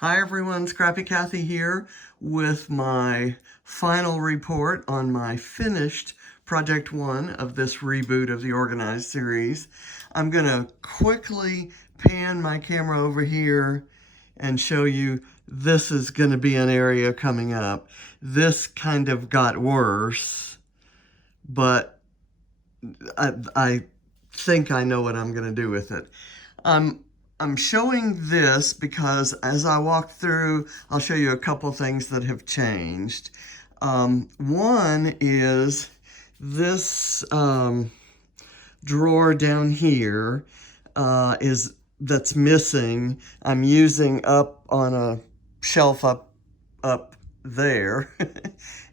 Hi everyone, Scrappy Kathy here with my final report on my finished project 1 of this reboot of the Organized series. I'm going to quickly pan my camera over here and show you this is going to be an area coming up. This kind of got worse, but I think I know what I'm going to do with it. I'm showing this because as I walk through, I'll show you a couple things that have changed. One is this drawer down here that's missing. I'm using up on a shelf up there.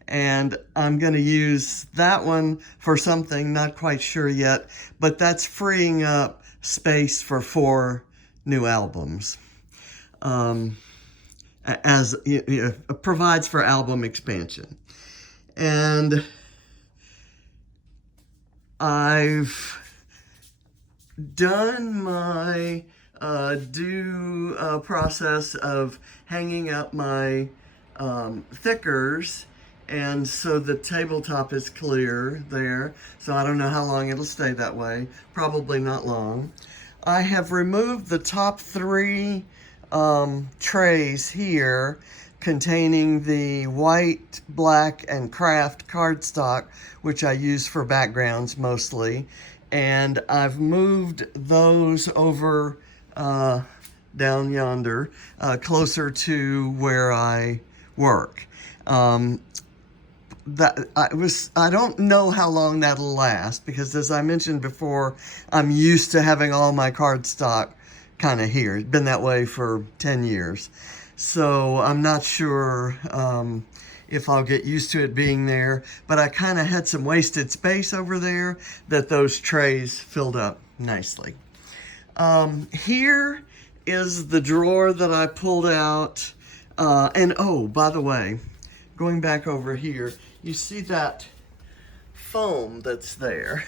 And I'm going to use that one for something, not quite sure yet, but that's freeing up space for 4 new albums. As it provides for album expansion. And I've done my process of hanging up my thickers, and so the tabletop is clear there, so I don't know how long it'll stay that way. Probably not long. I have removed the top 3 trays here containing the white, black, and craft cardstock, which I use for backgrounds mostly, and I've moved those over down yonder, closer to where I work. I don't know how long that'll last, because as I mentioned before, I'm used to having all my cardstock kind of here. It's been that way for 10 years. So I'm not sure if I'll get used to it being there, but I kind of had some wasted space over there that those trays filled up nicely. Here is the drawer that I pulled out. And oh, by the way, going back over here, you see that foam that's there.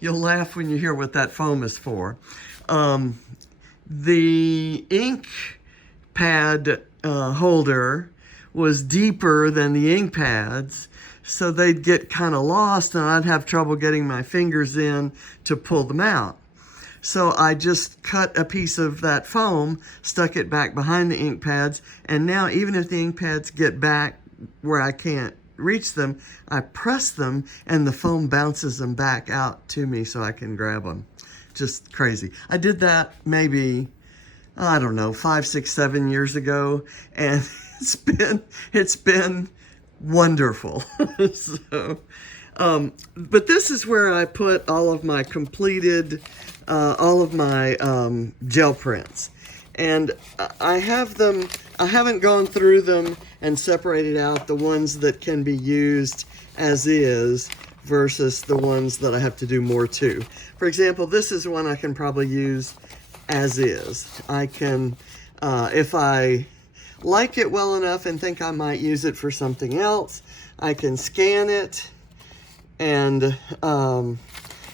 You'll laugh when you hear what that foam is for. The ink pad holder was deeper than the ink pads, so they'd get kind of lost and I'd have trouble getting my fingers in to pull them out. So I just cut a piece of that foam, stuck it back behind the ink pads, and now even if the ink pads get back where I can't reach them, I press them and the foam bounces them back out to me so I can grab them. Just crazy. I did that maybe, I don't know, 5, 6, 7 years ago, and it's been wonderful. So, but this is where I put all of my completed, all of my gel prints. And I have them, I haven't gone through them and separated out the ones that can be used as is versus the ones that I have to do more to. For example, this is one I can probably use as is. I can, if I like it well enough and think I might use it for something else, I can scan it and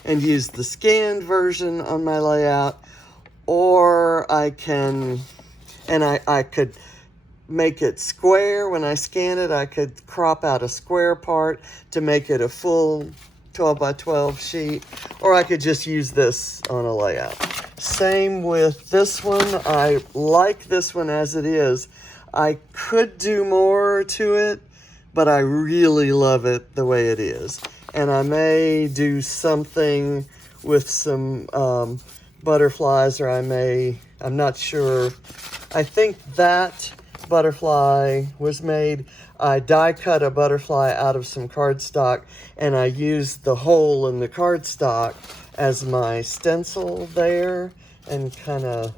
use the scanned version on my layout. Or I can, and I could make it square. When I scan it, I could crop out a square part to make it a full 12 by 12 sheet. Or I could just use this on a layout. Same with this one. I like this one as it is. I could do more to it, but I really love it the way it is. And I may do something with some butterflies, or I'm not sure. I think that butterfly was made, I die cut a butterfly out of some cardstock, and I used the hole in the cardstock as my stencil there, and kind of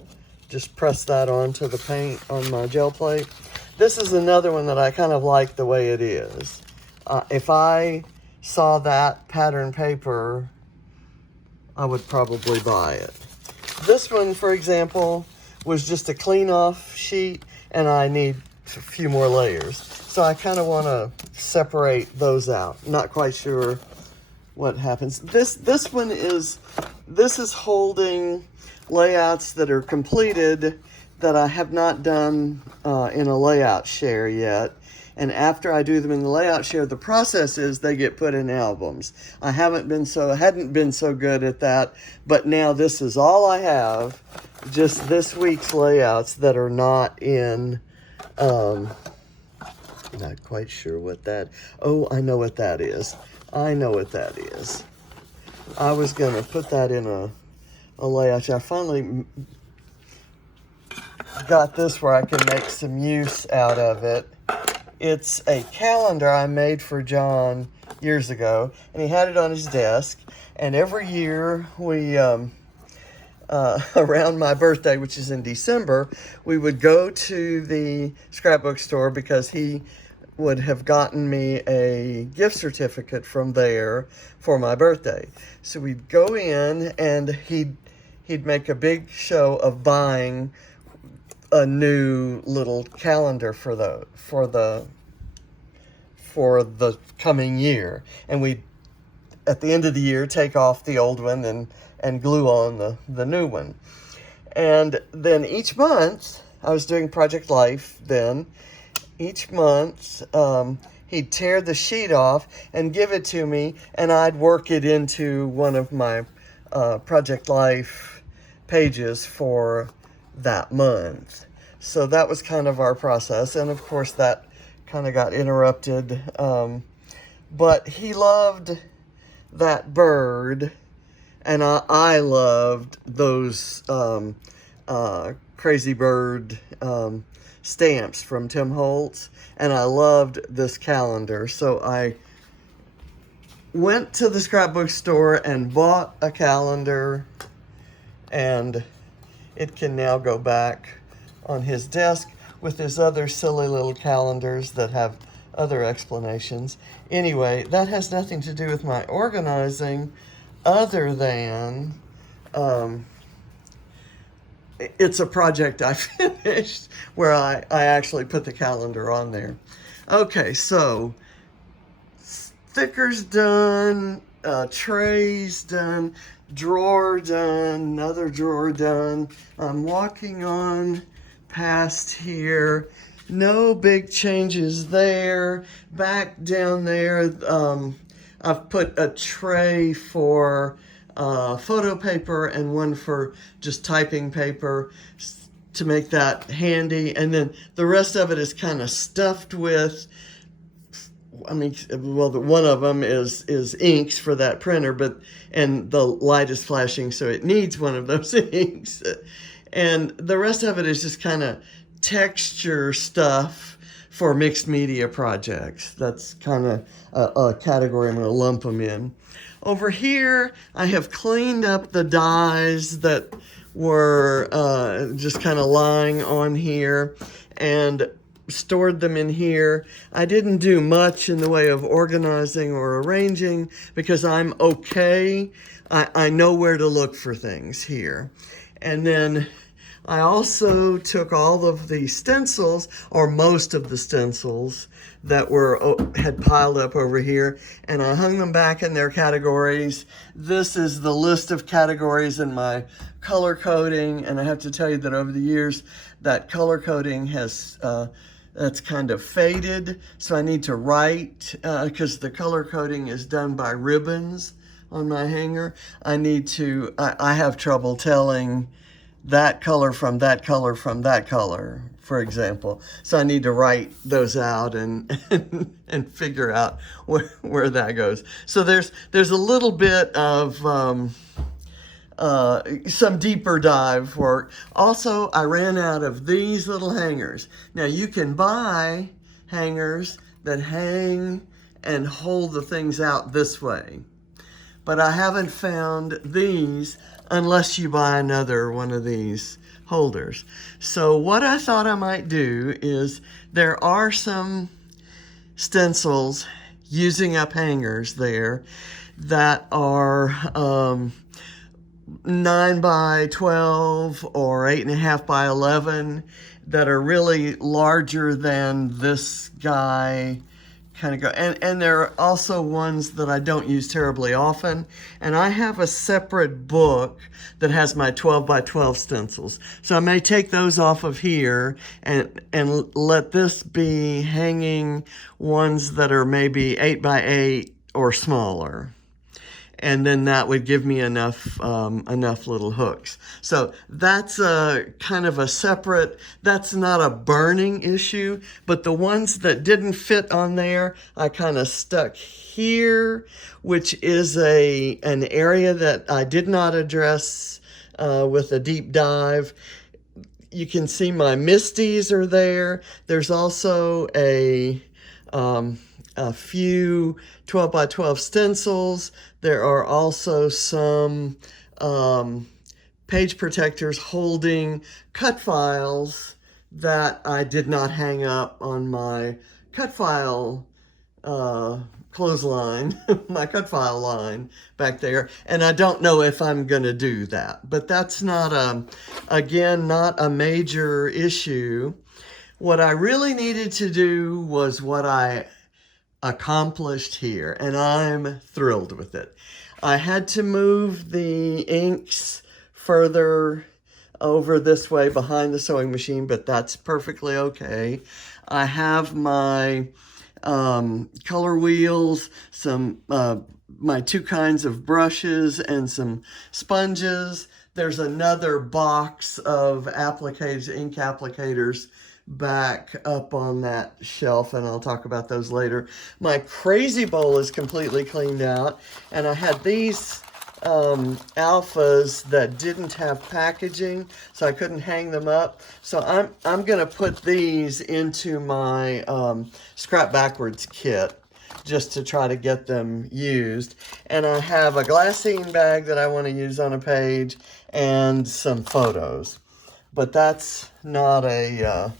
just press that onto the paint on my gel plate. This is another one that I kind of like the way it is. If I saw that pattern paper, I would probably buy it. This one, for example, was just a clean off sheet, and I need a few more layers. So I kind of want to separate those out. Not quite sure what happens. This one is, this is holding layouts that are completed that I have not done in a layout share yet. And after I do them in the layout share, the process is they get put in albums. I hadn't been so good at that, but now this is all I have, just this week's layouts that are not in, not quite sure what that, oh, I know what that is. I know what that is. I was gonna put that in a layout share. I finally got this where I can make some use out of it. It's a calendar I made for John years ago, and he had it on his desk. And every year we, around my birthday, which is in December, we would go to the scrapbook store because he would have gotten me a gift certificate from there for my birthday. So we'd go in, and he'd make a big show of buying a new little calendar for the coming year, and we at the end of the year take off the old one and glue on the new one. And then each month, I was doing Project Life then, each month he'd tear the sheet off and give it to me, and I'd work it into one of my Project Life pages for that month. So that was kind of our process, and of course that kind of got interrupted, but he loved that bird, and I loved those Crazy Bird stamps from Tim Holtz, and I loved this calendar. So I went to the scrapbook store and bought a calendar, and it can now go back on his desk with his other silly little calendars that have other explanations. Anyway, that has nothing to do with my organizing other than it's a project I finished where I actually put the calendar on there. Okay, so stickers done, trays done, drawer done, another drawer done. I'm walking on past here. No big changes there. Back down there, I've put a tray for photo paper and one for just typing paper to make that handy. And then the rest of it is kind of stuffed with, I mean, well, one of them is inks for that printer, and the light is flashing, so it needs one of those inks. And the rest of it is just kind of texture stuff for mixed media projects. That's kind of a category I'm going to lump them in. Over here, I have cleaned up the dies that were just kind of lying on here and stored them in here. I didn't do much in the way of organizing or arranging because I'm okay. I know where to look for things here. And then I also took all of the stencils, or most of the stencils that had piled up over here, and I hung them back in their categories. This is the list of categories in my color coding, and I have to tell you that over the years, that color coding has that's kind of faded, so I need to write, because the color coding is done by ribbons on my hanger. I have trouble telling that color from that color from that color, for example. So I need to write those out and figure out where that goes. So there's a little bit of some deeper dive work. Also, I ran out of these little hangers. Now you can buy hangers that hang and hold the things out this way, but I haven't found these unless you buy another one of these holders. So what I thought I might do is, there are some stencils using up hangers there that are 9 by 12 or 8.5 by 11 that are really larger than this guy kind of go. And there are also ones that I don't use terribly often. And I have a separate book that has my 12 by 12 stencils. So I may take those off of here and let this be hanging ones that are maybe 8 by 8 or smaller. And then that would give me enough little hooks. So that's a kind of a separate, that's not a burning issue, but the ones that didn't fit on there, I kind of stuck here, which is an area that I did not address with a deep dive. You can see my Misties are there. There's also a few 12 by 12 stencils. There are also some page protectors holding cut files that I did not hang up on my cut file clothesline, my cut file line back there. And I don't know if I'm going to do that, but that's not, again, not a major issue. What I really needed to do was what I accomplished here, and I'm thrilled with it. I had to move the inks further over this way behind the sewing machine, but that's perfectly okay. I have my color wheels, some my two kinds of brushes, and some sponges. There's another box of applicators, ink applicators, back up on that shelf, and I'll talk about those later. My crazy bowl is completely cleaned out, and I had these alphas that didn't have packaging, so I couldn't hang them up. So I'm gonna put these into my scrap backwards kit just to try to get them used. And I have a glassine bag that I want to use on a page and some photos. But that's not a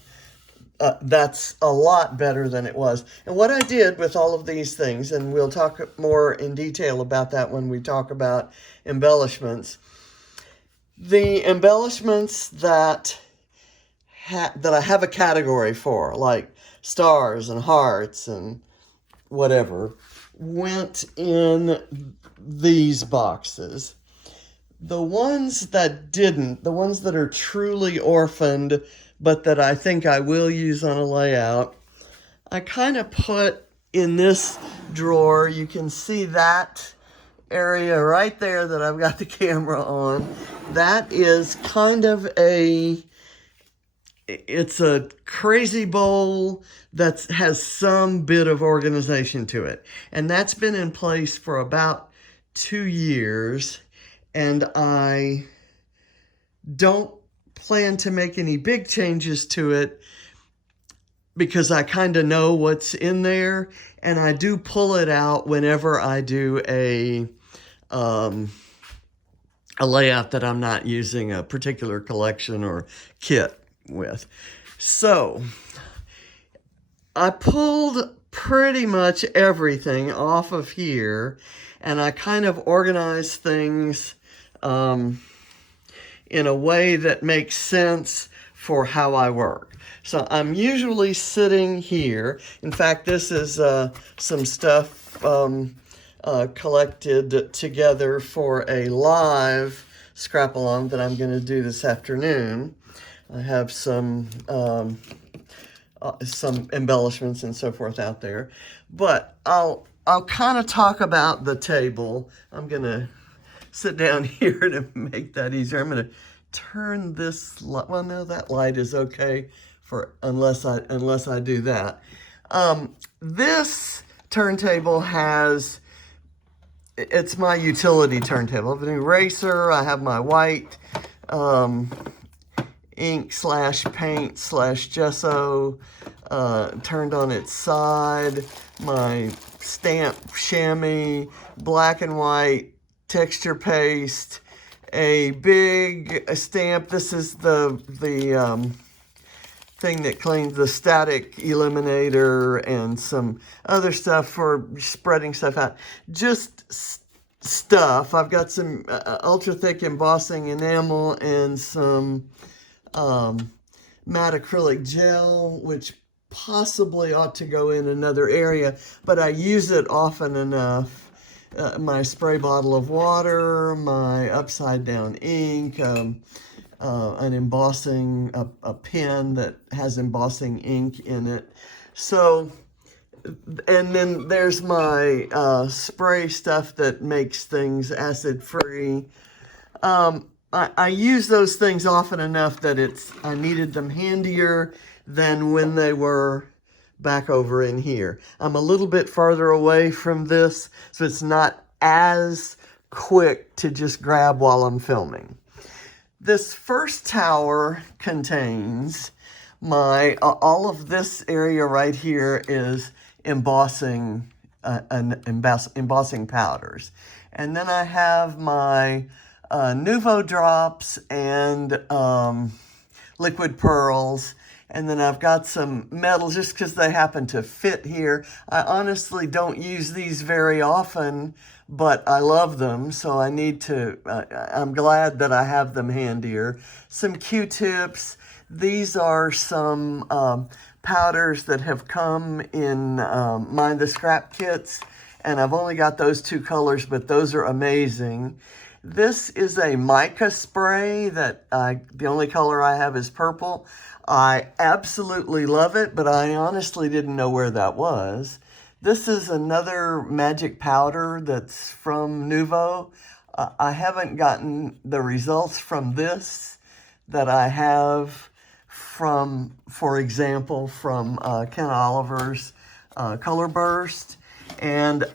that's a lot better than it was. And what I did with all of these things, and we'll talk more in detail about that when we talk about embellishments. The embellishments that I have a category for, like stars and hearts and whatever, went in these boxes. The ones that didn't, the ones that are truly orphaned, but that I think I will use on a layout, I kind of put in this drawer. You can see that area right there that I've got the camera on. That is kind of it's a crazy bowl that has some bit of organization to it. And that's been in place for about 2 years. And I don't plan to make any big changes to it because I kind of know what's in there, and I do pull it out whenever I do a layout that I'm not using a particular collection or kit with. So I pulled pretty much everything off of here, and I kind of organized things in a way that makes sense for how I work. So I'm usually sitting here. In fact, this is some stuff collected together for a live scrap along that I'm going to do this afternoon. I have some embellishments and so forth out there, but I'll kind of talk about the table. I'm going to sit down here to make that easier. I'm going to turn this light. Well, no, that light is okay for unless I do that. This turntable has, it's my utility turntable. I have an eraser. I have my white ink / paint / gesso turned on its side. My stamp chamois, black and white texture paste, a big stamp. This is the thing that cleans the static eliminator and some other stuff for spreading stuff out. Just stuff. I've got some ultra thick embossing enamel and some matte acrylic gel, which possibly ought to go in another area, but I use it often enough. My spray bottle of water, my upside down ink, an embossing, a pen that has embossing ink in it. So, and then there's my spray stuff that makes things acid free. I use those things often enough that I needed them handier than when they were back over in here. I'm a little bit farther away from this, so it's not as quick to just grab while I'm filming. This first tower contains all of this area right here is embossing, embossing powders. And then I have my Nuvo drops and liquid pearls. And then I've got some metals just because they happen to fit here. I honestly don't use these very often, but I love them, so I need to, I'm glad that I have them handier. Some Q-tips. These are some powders that have come in Mind the Scrap kits, and I've only got those two colors, but those are amazing. This is a mica spray that the only color I have is purple. I absolutely love it, but I honestly didn't know where that was. This is another magic powder that's from Nuvo. I haven't gotten the results from this that I have from, for example, from Ken Oliver's Color Burst. And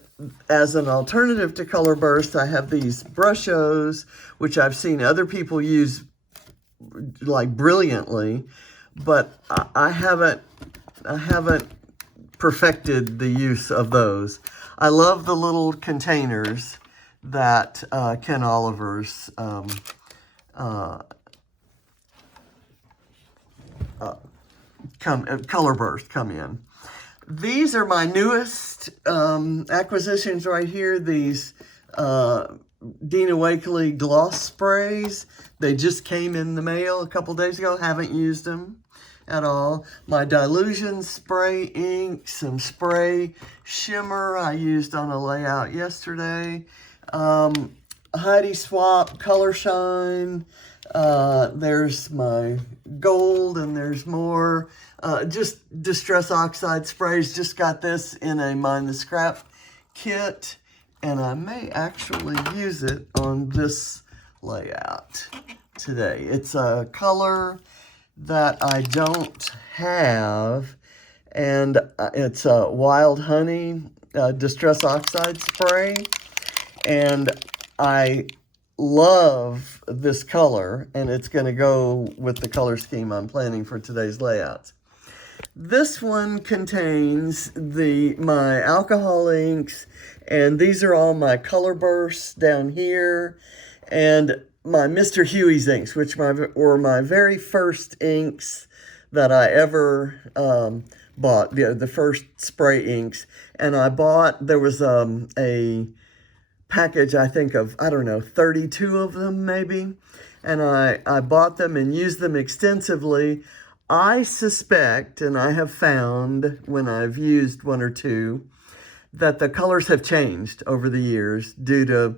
as an alternative to Color Burst, I have these Brushos, which I've seen other people use like brilliantly, but I haven't perfected the use of those. I love the little containers that Ken Oliver's Color Burst come in. These are my newest acquisitions right here. These Dina Wakley gloss sprays. They just came in the mail a couple days ago. Haven't used them at all. My Dilution spray ink, some spray shimmer I used on a layout yesterday. Heidi Swap Color Shine. There's my gold, and there's more. Just Distress Oxide sprays. Just got this in a Mind the Scrap kit, and I may actually use it on this layout today. It's a color that I don't have, and it's a Wild Honey Distress Oxide spray, and I love this color, and it's going to go with the color scheme I'm planning for today's layouts. This one contains my alcohol inks, and these are all my Color Bursts down here, and my Mr. Huey's inks, which were my very first inks that I ever bought, the first spray inks. And there was a package, I think of, I don't know, 32 of them maybe. And I bought them and used them extensively. I suspect, and I have found when I've used one or two, that the colors have changed over the years due to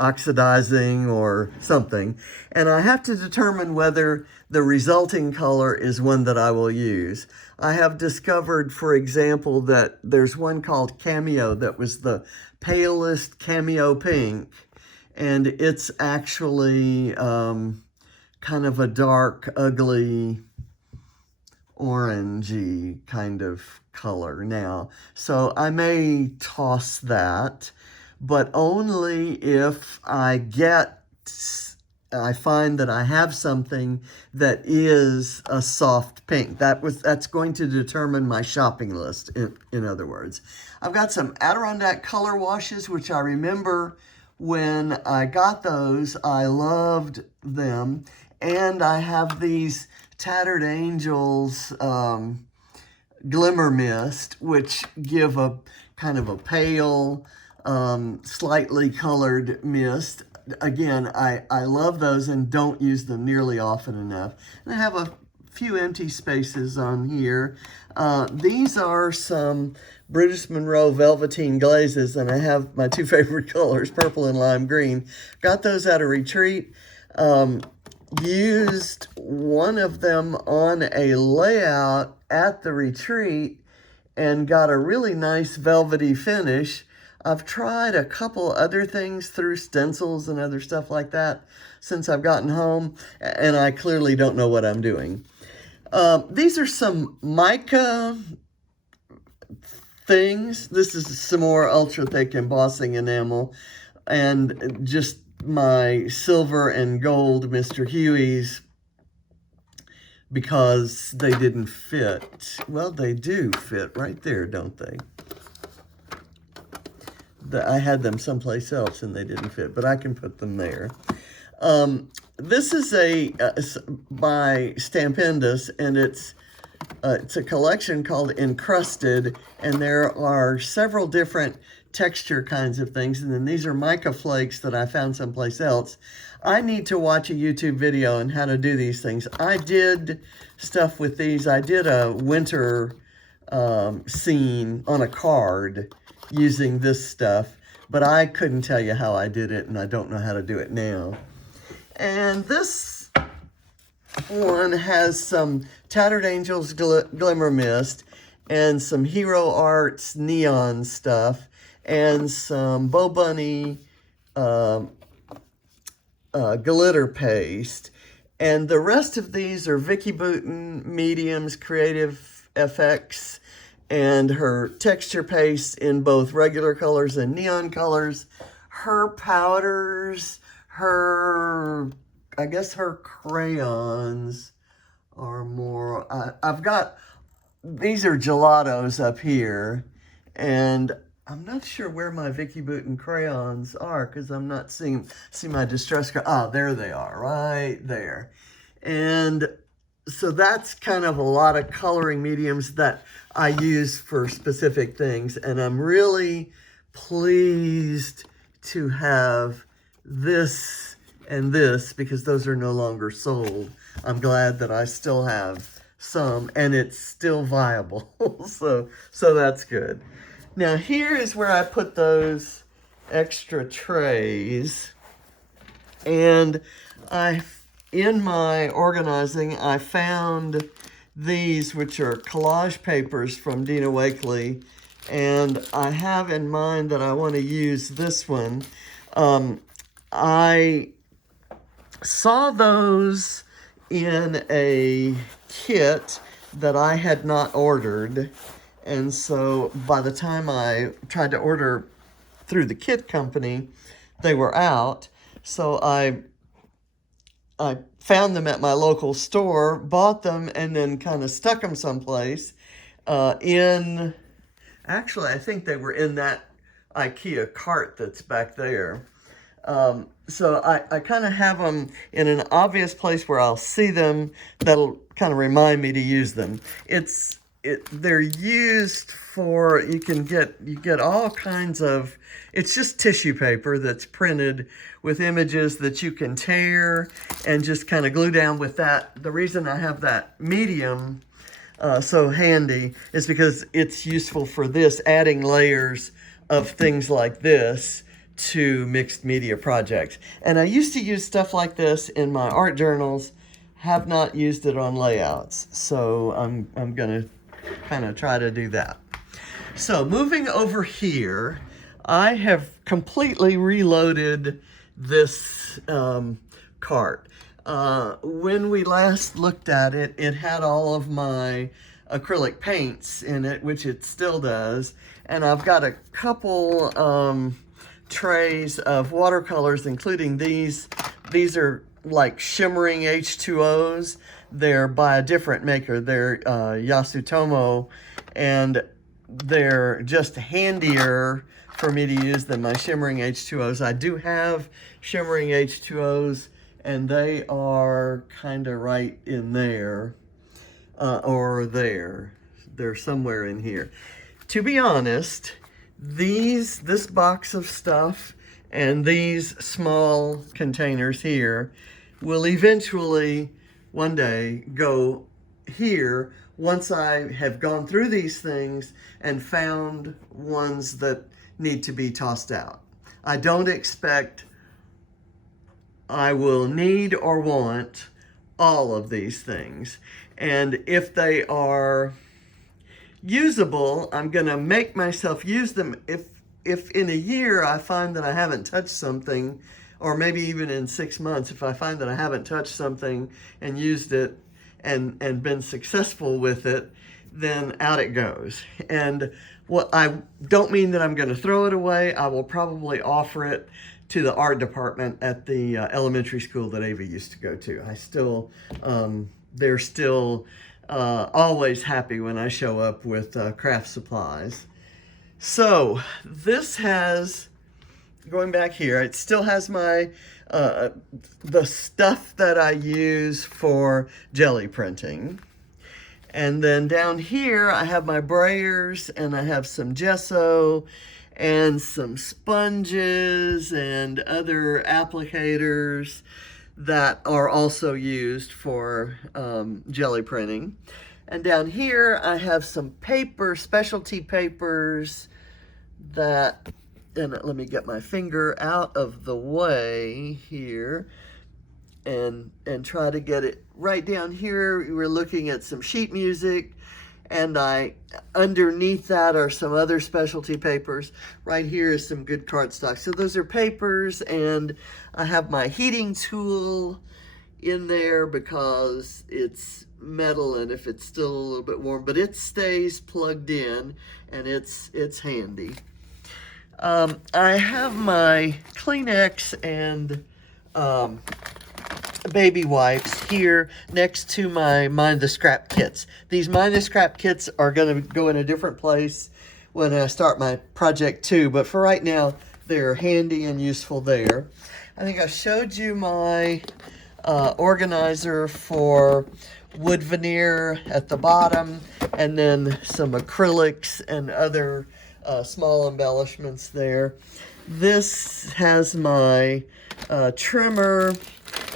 oxidizing or something. And I have to determine whether the resulting color is one that I will use. I have discovered, for example, that there's one called Cameo that was the palest cameo pink, and it's actually kind of a dark, ugly, orangey kind of color now. So I may toss that, but only if I find that I have something that is a soft pink. That's going to determine my shopping list, in other words. I've got some Adirondack color washes, which I remember when I got those, I loved them. And I have these Tattered Angels Glimmer Mist, which give a kind of a pale, slightly colored mist. Again, I love those and don't use them nearly often enough. And I have a few empty spaces on here. These are some British Monroe velveteen glazes, and I have my two favorite colors, purple and lime green. Got those at a retreat. Used one of them on a layout at the retreat and got a really nice velvety finish. I've tried a couple other things through stencils and other stuff like that since I've gotten home, and I clearly don't know what I'm doing. These are some mica things. This is some more ultra thick embossing enamel, and just my silver and gold Mr. Huey's, because they didn't fit. Well, they do fit right there, don't they? I had them someplace else and they didn't fit, but I can put them there. This is by Stampendous, and it's a collection called Encrusted, and there are several different texture kinds of things, and then these are mica flakes that I found someplace else. I need to watch a YouTube video on how to do these things. I did stuff with these. I did a winter scene on a card using this stuff, but I couldn't tell you how I did it, and I don't know how to do it now. And this one has some Tattered Angels Glimmer Mist and some Hero Arts neon stuff and some Bo Bunny glitter paste. And the rest of these are Vicky Boutin Mediums Creative FX and her texture paste in both regular colors and neon colors. Her powders, I guess her crayons are more, I've got, these are gelatos up here, and I'm not sure where my Vicky Boutin crayons are because I'm not seeing my distress. There they are, right there. And so that's kind of a lot of coloring mediums that I use for specific things. And I'm really pleased to have this and this because those are no longer sold. I'm glad that I still have some and it's still viable. so that's good. Now here is where I put those extra trays, and in my organizing, I found these, which are collage papers from Dina Wakley, and I have in mind that I want to use this one. I saw those in a kit that I had not ordered, and so by the time I tried to order through the kit company, they were out. So I found them at my local store, bought them, and then kind of stuck them someplace actually, I think they were in that IKEA cart that's back there. So I kind of have them in an obvious place where I'll see them that'll kind of remind me to use them. They're used for, you get all kinds of, it's just tissue paper that's printed with images that you can tear and just kind of glue down with that. The reason I have that medium so handy is because it's useful for this, adding layers of things like this to mixed media projects. And I used to use stuff like this in my art journals, have not used it on layouts. So I'm gonna kind of try to do that. So moving over here, I have completely reloaded this cart. When we last looked at it, it had all of my acrylic paints in it, which it still does. And I've got a couple trays of watercolors, including these. These are like shimmering H2Os. They're by a different maker. They're Yasutomo, and they're just handier for me to use than my shimmering H2Os. I do have shimmering H2Os, and they are kind of right in there, or there. They're somewhere in here. To be honest, this box of stuff and these small containers here will eventually one day go here once I have gone through these things and found ones that need to be tossed out. I don't expect I will need or want all of these things. And if they are usable, I'm going to make myself use them. If in a year I find that I haven't touched something, or maybe even in 6 months, if I find that I haven't touched something and used it and been successful with it, then out it goes. And what I don't mean that I'm going to throw it away. I will probably offer it to the art department at the elementary school that Ava used to go to. I still, they're still always happy when I show up with craft supplies. So this has, going back here, it still has my, the stuff that I use for jelly printing. And then down here, I have my brayers, and I have some gesso and some sponges and other applicators that are also used for jelly printing. And down here, I have some paper, specialty papers that, and let me get my finger out of the way here and try to get it right down here. We're looking at some sheet music, and underneath that are some other specialty papers. Right here is some good cardstock. So those are papers, and I have my heating tool in there because it's metal, and if it's still a little bit warm, but it stays plugged in, and it's handy. I have my Kleenex and baby wipes here next to my Mind the Scrap kits. These Mind the Scrap kits are going to go in a different place when I start my project too, but for right now, they're handy and useful there. I think I showed you my organizer for wood veneer at the bottom, and then some acrylics and other small embellishments there. This has my trimmer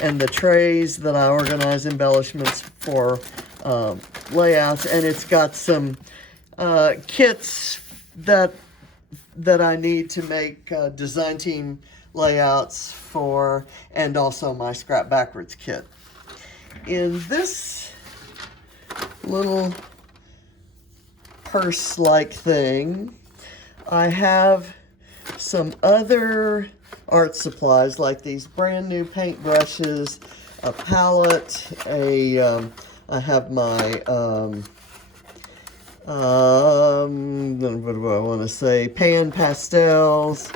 and the trays that I organize embellishments for layouts, and it's got some kits that I need to make design team layouts for, and also my scrap backwards kit. In this little purse-like thing, I have some other art supplies like these brand new paint brushes, a palette, I have my, what do I want to say, pan pastels,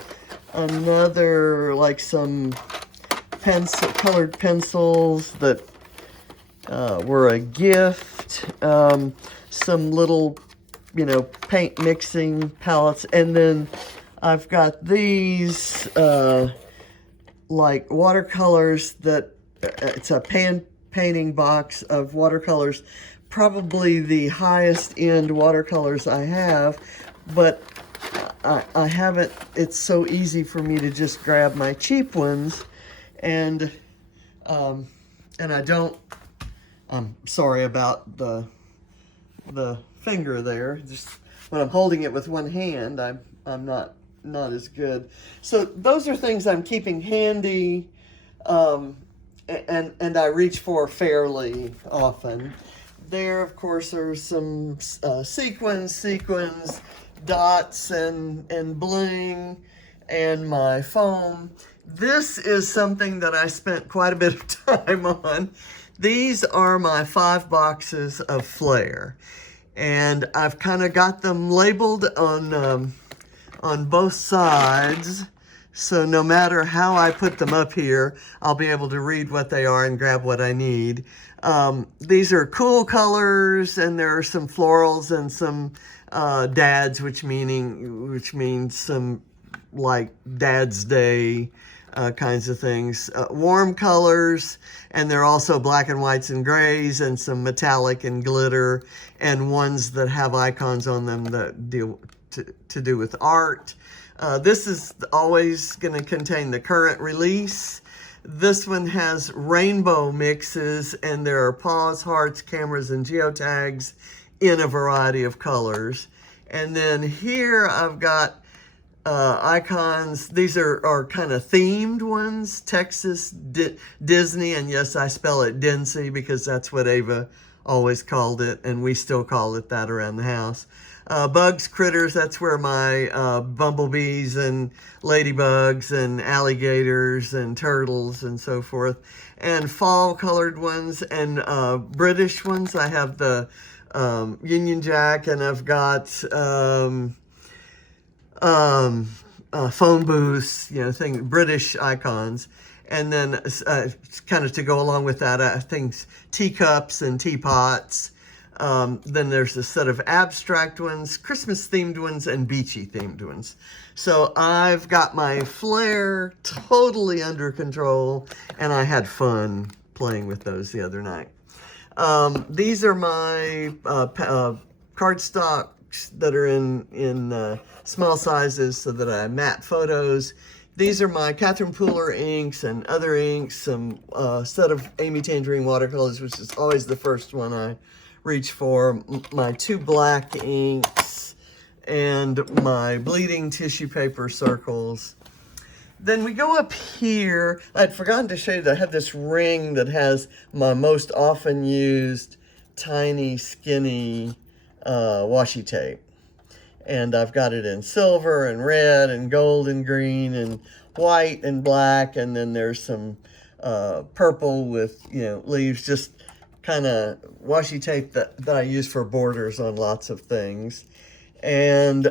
another, like some colored pencils that were a gift, some little, paint mixing palettes, and then I've got these, like watercolors that, it's a painting box of watercolors, probably the highest end watercolors I have, but I haven't, it's so easy for me to just grab my cheap ones, and I don't, I'm sorry about the finger there, just when I'm holding it with one hand, I'm not as good. So those are things I'm keeping handy, and I reach for fairly often. There, of course, are some sequins, dots, and bling, and my foam. This is something that I spent quite a bit of time on. These are my 5 boxes of Flair, and I've kind of got them labeled on both sides, so no matter how I put them up here, I'll be able to read what they are and grab what I need. These are cool colors, and there are some florals and some dads, which means some like Dad's Day kinds of things. Warm colors, and there are also black and whites and grays, and some metallic and glitter, and ones that have icons on them that deal to do with art. This is always going to contain the current release. This one has rainbow mixes, and there are paws, hearts, cameras, and geotags in a variety of colors. And then here I've got icons. These are kind of themed ones. Texas, Disney, and yes, I spell it Dincy because that's what Ava always called it, and we still call it that around the house. Bugs, critters, that's where my bumblebees and ladybugs and alligators and turtles and so forth. And fall colored ones and British ones. I have the Union Jack, and I've got phone booths, British icons. And then kind of to go along with that, things, teacups and teapots. Then there's a set of abstract ones, Christmas themed ones, and beachy themed ones. So I've got my flair totally under control, and I had fun playing with those the other night. These are my cardstock that are in small sizes so that I map photos. These are my Catherine Pooler inks and other inks, some set of Amy Tangerine watercolors, which is always the first one I reach for, my 2 black inks, and my bleeding tissue paper circles. Then we go up here. I'd forgotten to show you that I have this ring that has my most often used tiny, skinny washi tape. And I've got it in silver and red and gold and green and white and black. And then there's some purple with, leaves, just kind of washi tape that I use for borders on lots of things. And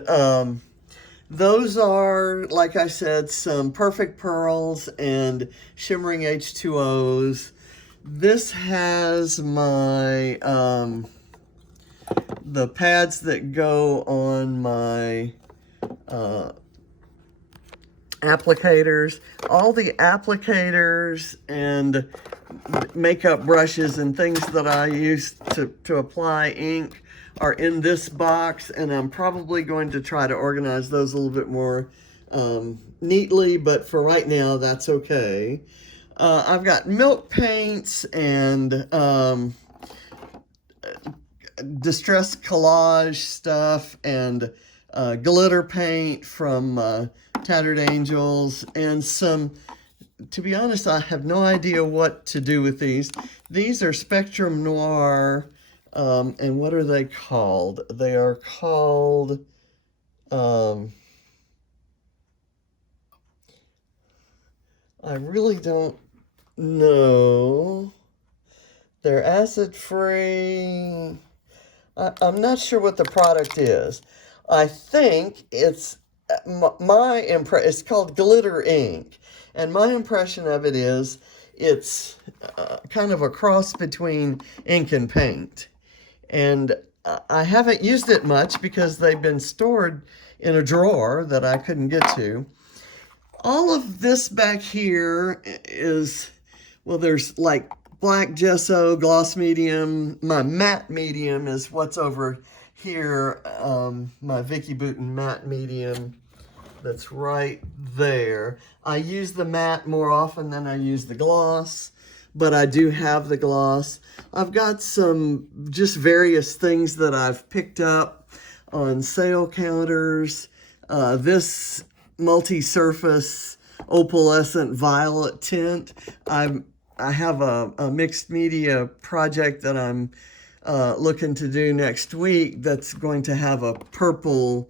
those are, like I said, some perfect pearls and shimmering H2Os. This has my the pads that go on my applicators. All the applicators and makeup brushes and things that I use to apply ink are in this box, and I'm probably going to try to organize those a little bit more neatly, but for right now, that's okay. I've got milk paints and distressed collage stuff and glitter paint from Tattered Angels, and some, to be honest, I have no idea what to do with these. These are Spectrum Noir, and what are they called? They are called, I really don't know. They're acid-free. I'm not sure what the product is. I think it's it's called glitter ink, and my impression of it is it's kind of a cross between ink and paint. And I haven't used it much because they've been stored in a drawer that I couldn't get to. All of this back here is, well, there's like black gesso, gloss medium. My matte medium is what's over here, my Vicky Bouton matte medium that's right there. I use the matte more often than I use the gloss, but I do have the gloss. I've got some just various things that I've picked up on sale counters. This multi-surface opalescent violet tint. I have a mixed media project that I'm looking to do next week that's going to have a purple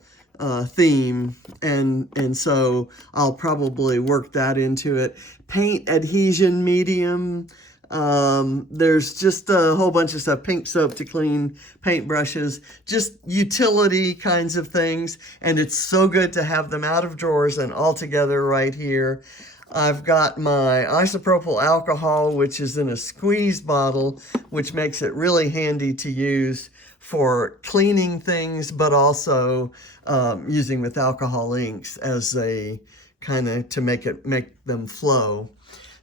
theme, and so I'll probably work that into it. Paint adhesion medium. There's just a whole bunch of stuff. Pink soap to clean paintbrushes, just utility kinds of things, and it's so good to have them out of drawers and all together right here. I've got my isopropyl alcohol, which is in a squeeze bottle, which makes it really handy to use for cleaning things, but also using with alcohol inks as a kind of to make them flow.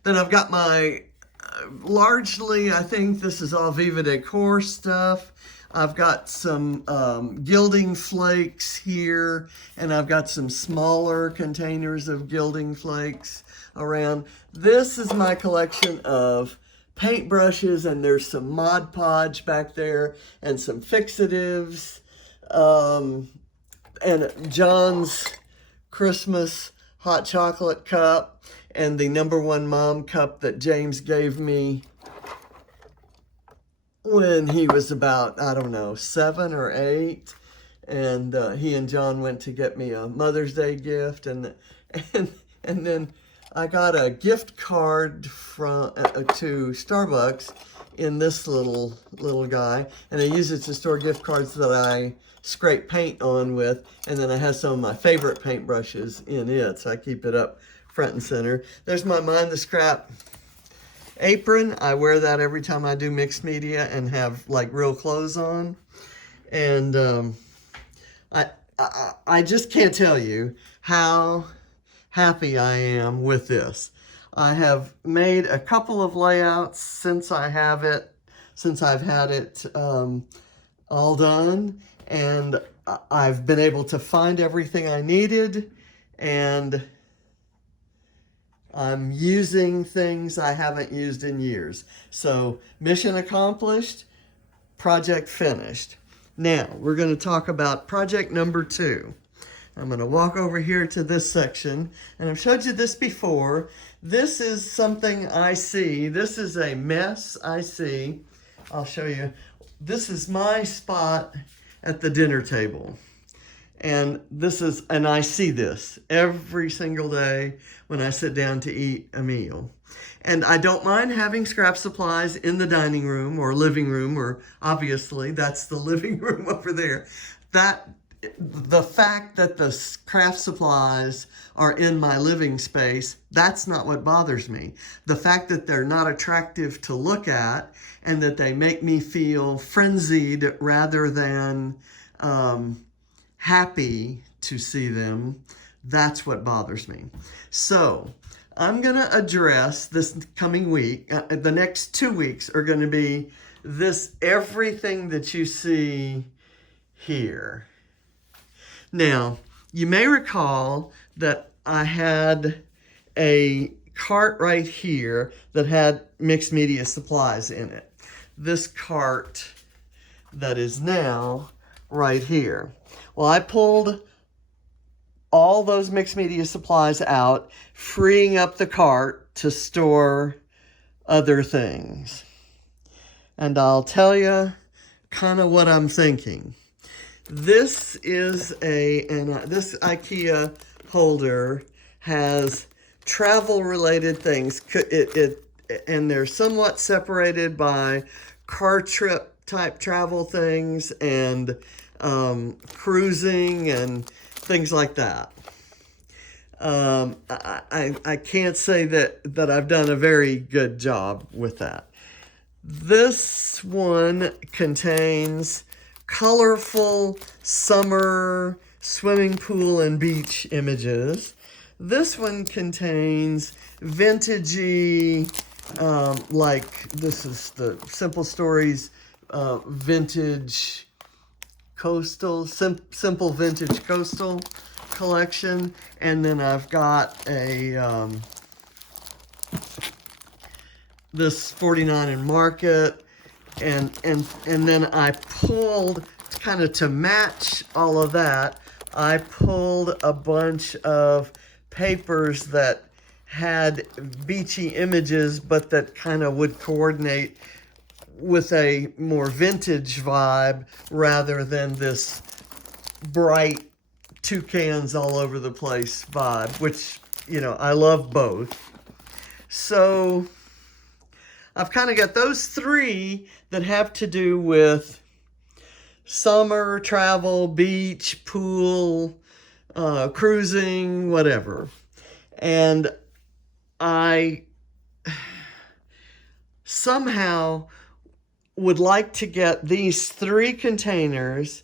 Then I've got my largely, I think this is all Viva Decor stuff. I've got some gilding flakes here, and I've got some smaller containers of gilding flakes around. This is my collection of paintbrushes, and there's some Mod Podge back there and some fixatives, and John's Christmas hot chocolate cup, and the #1 mom cup that James gave me when he was about, I don't know, 7 or 8. And he and John went to get me a Mother's Day gift, and then I got a gift card from to Starbucks in this little guy, and I use it to store gift cards that I scrape paint on with, and then I have some of my favorite paintbrushes in it, so I keep it up front and center. There's my Mind the Scrap apron. I wear that every time I do mixed media and have like real clothes on, and I just can't tell you how happy I am with this. I have made a couple of layouts since I've had it all done, and I've been able to find everything I needed, and I'm using things I haven't used in years. So mission accomplished, project finished. Now we're going to talk about project number 2. I'm going to walk over here to this section, and I've showed you this before. This is something I see. This is a mess I see. I'll show you. This is my spot at the dinner table. And I see this every single day when I sit down to eat a meal. And I don't mind having scrap supplies in the dining room or living room, or obviously that's the living room over there. The fact that the craft supplies are in my living space, that's not what bothers me. The fact that they're not attractive to look at and that they make me feel frenzied rather than happy to see them, that's what bothers me. So I'm going to address this coming week. The next 2 weeks are going to be everything that you see here. Now, you may recall that I had a cart right here that had mixed media supplies in it. This cart that is now right here. Well, I pulled all those mixed media supplies out, freeing up the cart to store other things. And I'll tell you kind of what I'm thinking. This is this IKEA holder has travel-related things. And they're somewhat separated by car trip type travel things and cruising and things like that. I can't say that I've done a very good job with that. This one contains colorful summer swimming pool and beach images. This one contains vintagey, like this is the Simple Stories vintage coastal, simple vintage coastal collection. And then I've got this 49 and Market. And then I pulled, kind of to match all of that, I pulled a bunch of papers that had beachy images, but that kind of would coordinate with a more vintage vibe rather than this bright toucans all over the place vibe, which, you know, I love both. So I've kind of got those 3 that have to do with summer, travel, beach, pool, cruising, whatever. And I somehow would like to get these 3 containers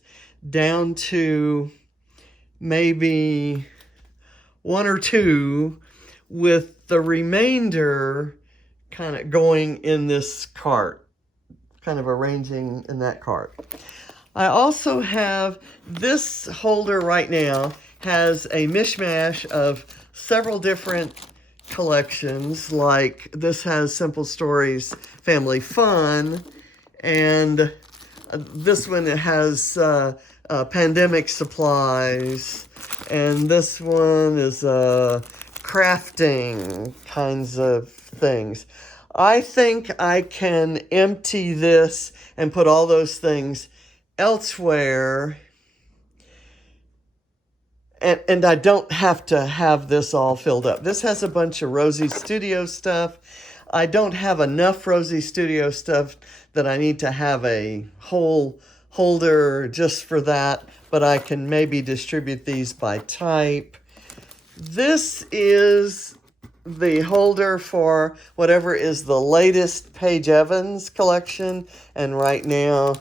down to maybe 1 or 2, with the remainder kind of going in this cart kind of arranging in that cart. I also have this holder right now has a mishmash of several different collections. Like this has Simple Stories Family Fun, and this one it has pandemic supplies, and this one is crafting kinds of things. I think I can empty this and put all those things elsewhere, and I don't have to have this all filled up. This has a bunch of Rosie Studio stuff. I don't have enough Rosie Studio stuff that I need to have a whole holder just for that, but I can maybe distribute these by type. This is the holder for whatever is the latest Paige Evans collection, and right now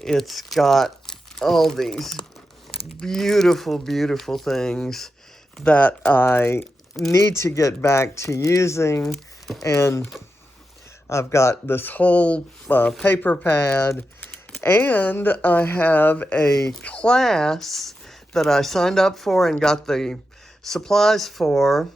it's got all these beautiful, beautiful things that I need to get back to using. And I've got this whole paper pad, and I have a class that I signed up for and got the supplies for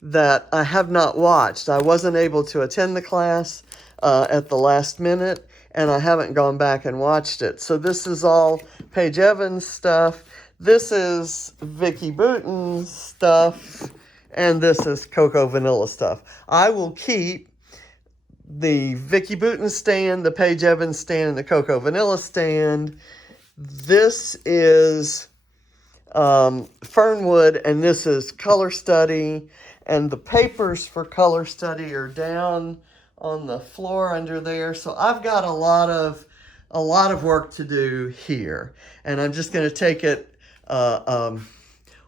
that I have not watched. I wasn't able to attend the class at the last minute, and I haven't gone back and watched it. So this is all Paige Evans stuff. This is Vicki Boutin's stuff, and this is Cocoa Vanilla stuff. I will keep the Vicki Boutin stand, the Paige Evans stand, and the Cocoa Vanilla stand. This is Fernwood, and this is Color Study, and the papers for Color Study are down on the floor under there. So I've got a lot of work to do here, and I'm just going to take it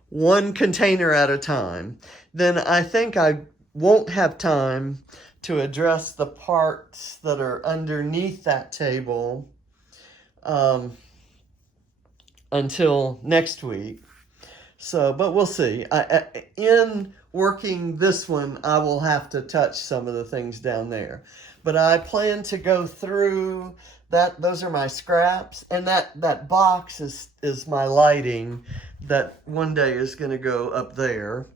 one container at a time. Then I think I won't have time to address the parts that are underneath that table until next week. So, but we'll see. In working this one, I will have to touch some of the things down there. But I plan to go through that. Those are my scraps, and that box is my lighting that one day is going to go up there.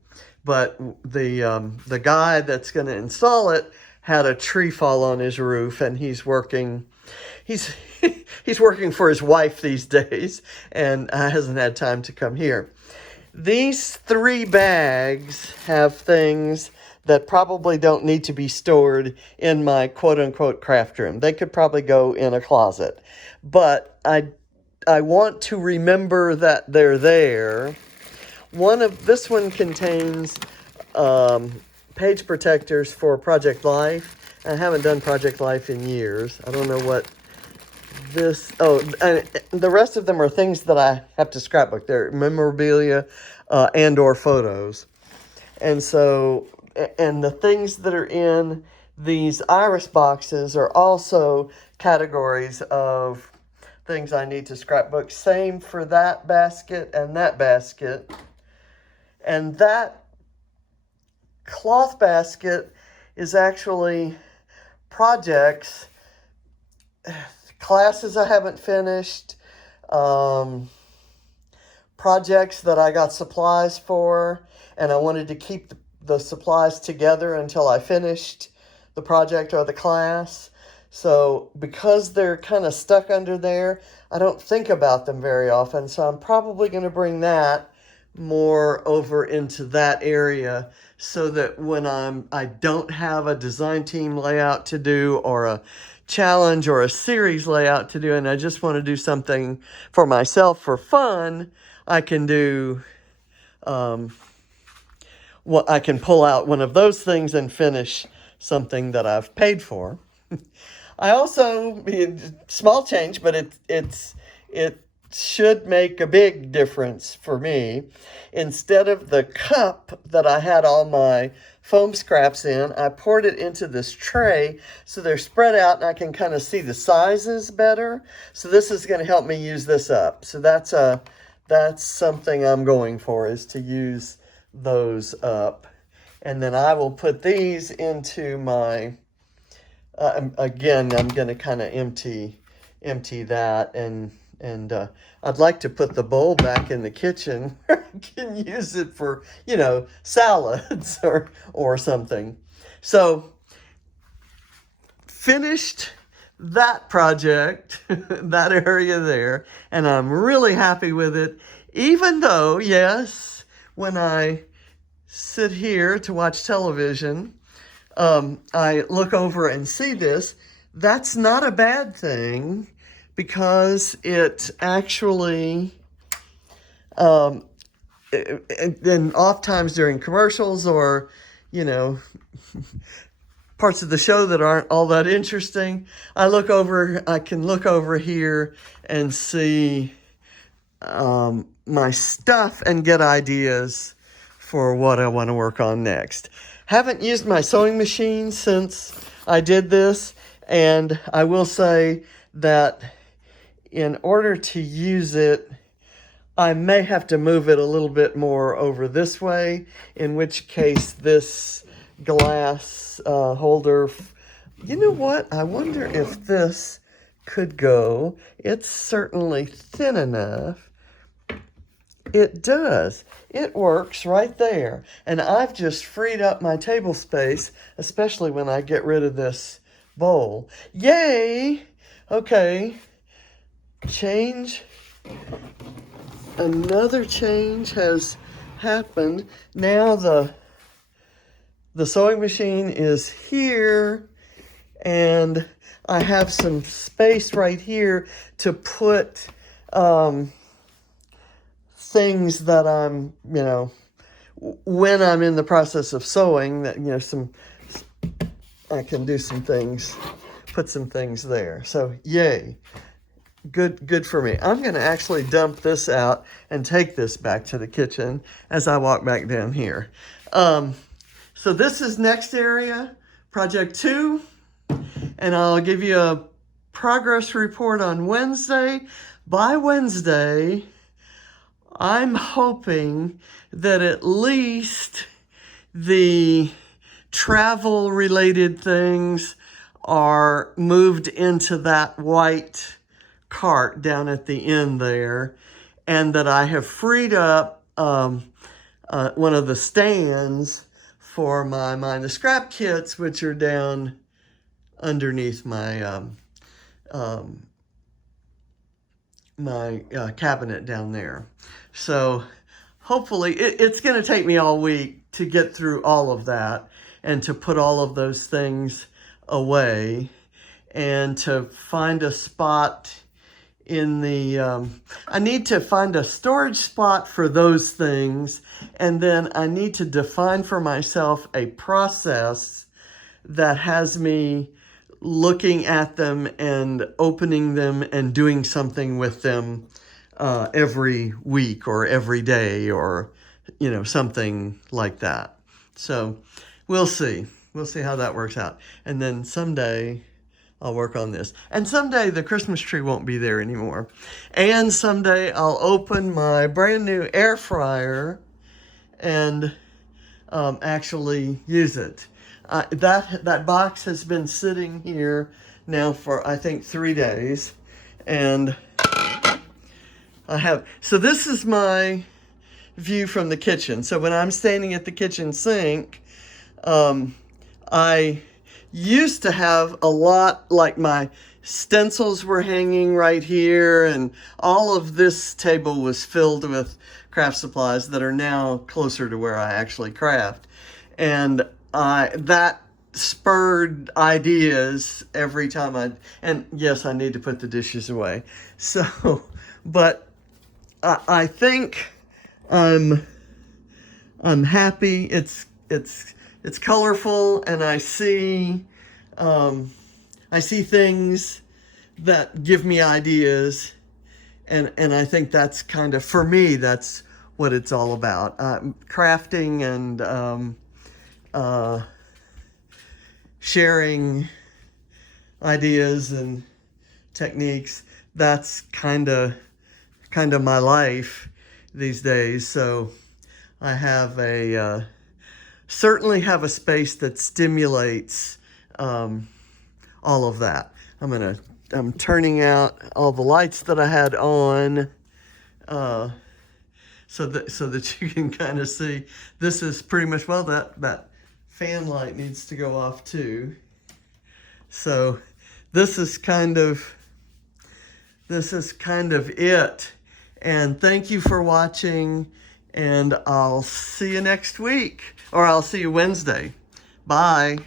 But the guy that's going to install it had a tree fall on his roof, and he's working working for his wife these days, and hasn't had time to come here. These 3 bags have things that probably don't need to be stored in my quote-unquote craft room. They could probably go in a closet. But I want to remember that they're there. This one contains page protectors for Project Life. I haven't done Project Life in years. I don't know what this, and the rest of them are things that I have to scrapbook. They're memorabilia and or photos. And so, and the things that are in these iris boxes are also categories of things I need to scrapbook. Same for that basket and that basket. And that cloth basket is actually projects, classes I haven't finished, projects that I got supplies for, and I wanted to keep the supplies together until I finished the project or the class. So because they're kind of stuck under there, I don't think about them very often. So I'm probably going to bring that more over into that area, so that when I don't have a design team layout to do, or a challenge or a series layout to do, and I just want to do something for myself for fun, I can do I can pull out one of those things and finish something that I've paid for. I also, small change, but it should make a big difference for me. Instead of the cup that I had all my foam scraps in, I poured it into this tray, so they're spread out and I can kind of see the sizes better. So this is going to help me use this up. So that's something I'm going for, is to use those up. And then I will put these into my again, I'm going to kind of empty that, and I'd like to put the bowl back in the kitchen where I can use it for, salads or something. So finished that project, that area there, and I'm really happy with it, even though, yes, when I sit here to watch television, I look over and see this. That's not a bad thing, because it actually, and oft times during commercials or, parts of the show that aren't all that interesting, I can look over here and see my stuff and get ideas for what I want to work on next. Haven't used my sewing machine since I did this, and I will say that in order to use it, I may have to move it a little bit more over this way, in which case this glass holder, you know what? I wonder if this could go. It's certainly thin enough. It does. It works right there. And I've just freed up my table space, especially when I get rid of this bowl. Yay! Okay. Change. Another change has happened. Now the sewing machine is here, and I have some space right here to put things that I'm, when I'm in the process of sewing, that, I can do some things, put some things there. So yay. Good for me. I'm going to actually dump this out and take this back to the kitchen as I walk back down here. So this is next area, project 2, and I'll give you a progress report on Wednesday. By Wednesday, I'm hoping that at least the travel-related things are moved into that white cart down at the end there, and that I have freed up one of the stands for my Mind the Scrap kits, which are down underneath my cabinet down there. So hopefully it's going to take me all week to get through all of that and to put all of those things away and to find a spot in the, I need to find a storage spot for those things, and then I need to define for myself a process that has me looking at them and opening them and doing something with them every week or every day, or, something like that. So we'll see. We'll see how that works out. And then someday I'll work on this. And someday the Christmas tree won't be there anymore. And someday I'll open my brand new air fryer and actually use it. That box has been sitting here now for, I think, 3 days. And so this is my view from the kitchen. So when I'm standing at the kitchen sink, I used to have a lot, like my stencils were hanging right here, and all of this table was filled with craft supplies that are now closer to where I actually craft. And that spurred ideas every time and yes, I need to put the dishes away. So, but I think I'm happy. It's colorful, and I see things that give me ideas, and I think that's kind of, for me, that's what it's all about. Crafting and sharing ideas and techniques. That's kind of my life these days. So I have certainly have a space that stimulates all of that. I'm turning out all the lights that I had on, so that you can kind of see. This is pretty much, well, that fan light needs to go off too. So this is kind of it. And thank you for watching, and I'll see you next week, or I'll see you Wednesday. Bye.